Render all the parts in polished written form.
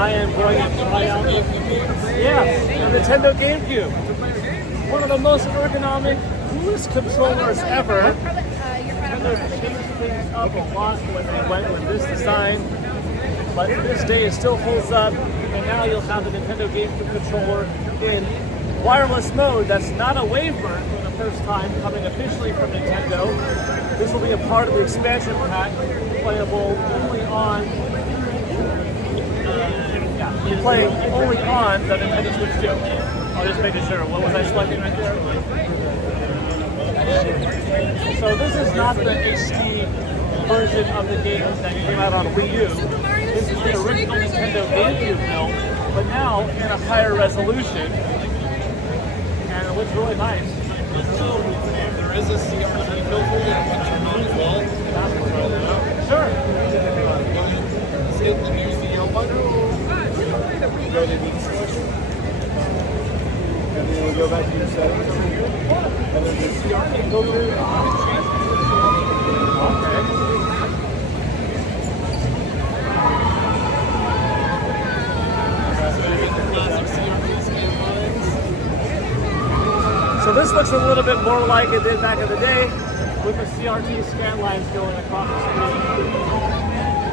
I am going to try out the Nintendo GameCube. One of the most ergonomic, coolest controllers ever. Nintendo changed things up a lot when they went with this design, but to this day it still holds up. And now you'll have the Nintendo GameCube controller in wireless mode. That's not a wavebird for the first time, coming officially from Nintendo. This will be a part of the expansion pack, playable only on playing only on the Nintendo Switch 2. I'll just make sure. What was I selecting right there? So this is not the HD version of the game that came out on Wii U. This is the original Nintendo GameCube build, but now in a higher resolution, and it looks really nice. There is a CRT filter that can turn on as well. Sure. Let's hit the new CEO button. Go to the switch. And then we'll go back to your settings. And there's a CRT filter. Okay. So this looks a little bit more like it did back in the day, with the CRT scan lines going across the screen.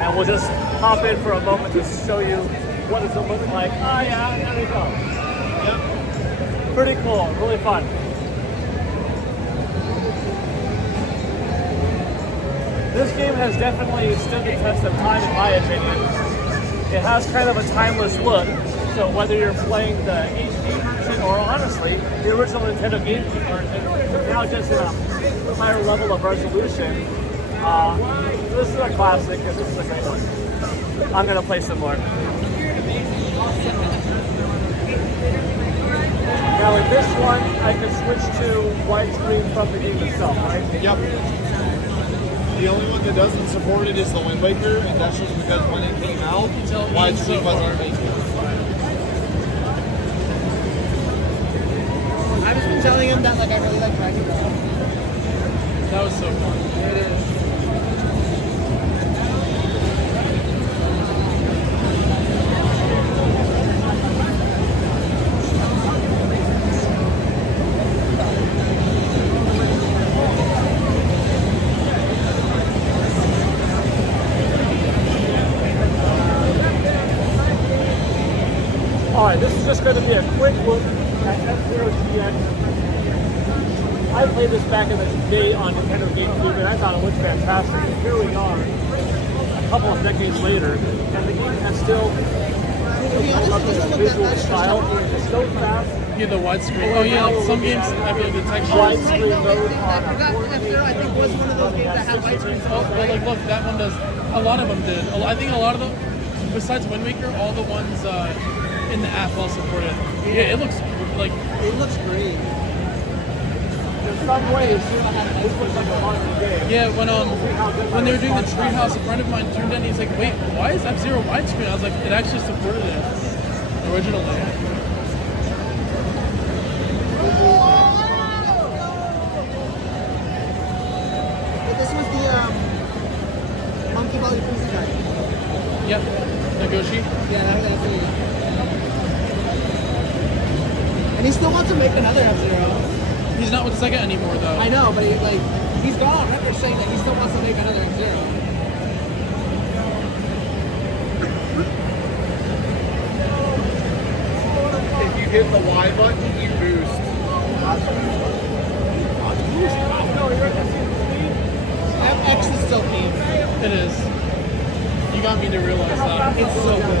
And we'll just hop in for a moment to show you what does it look like. Ah, yeah, there we go. Yep. Pretty cool, really fun. This game has definitely stood the test of time, in my opinion. It has kind of a timeless look. So whether you're playing the HD version or honestly the original Nintendo GameCube version, now just in a higher level of resolution, this is a classic and this is a great one. I'm going to play some more. Now in this one, I can switch to widescreen from the game itself, right? Yep. The only one that doesn't support it is the Wind Waker, and that's just because when it came out, widescreen wasn't made. I've just been telling him that like I really like Dragon Ball. That was so fun. It is. Alright, this is just going to be a quick look at F-Zero GX. I played this back in the day on Nintendo GameCube and I thought it looked fantastic. And here we are, a couple of decades later, and the game has still held up its visual style. It's so fast. Yeah, the widescreen. Oh yeah, like some games I feel the texture. Widescreen mode I forgot F-Zero, I think, was one of those games that had widescreen. Oh, well, like look, that one does. A lot of them did. I think a lot of them, besides Wind Waker, all the ones in the app all supported. Yeah, it looks like It looks great. In some ways, this looks like a modern game. yeah. When they were doing the Treehouse, a friend of mine turned in. He's like, "Wait, why is F-Zero widescreen?" I was like, "It actually supported it originally." This was the Monkey Ball Freezy guy. Yep, Nagoshi. Yeah, that's it. And he still wants to make another F-Zero. He's not with Sega anymore though. I know, but he's gone on record saying that he still wants to make another F-Zero. If you hit the Y button, you boost. X is still key. It is. You got me to realize that. It's so good.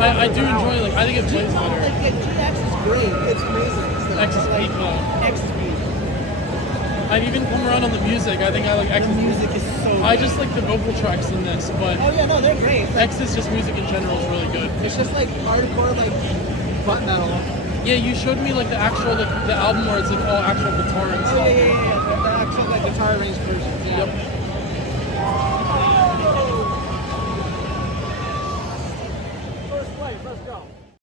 I do enjoy it. Like I think it plays better. GX is great. It's amazing. X is peak though. X is peak. I've even come around on the music. I think I like X. The music is so I just like the vocal tracks in this, but Oh yeah, no, they're great. X is just music in general is really good. It's just like hardcore, like butt metal. Yeah, you showed me like the actual the album where it's like all actual guitar and Oh stuff. yeah. The actual like guitar arranged version. Yeah. Yep. First place, let's go.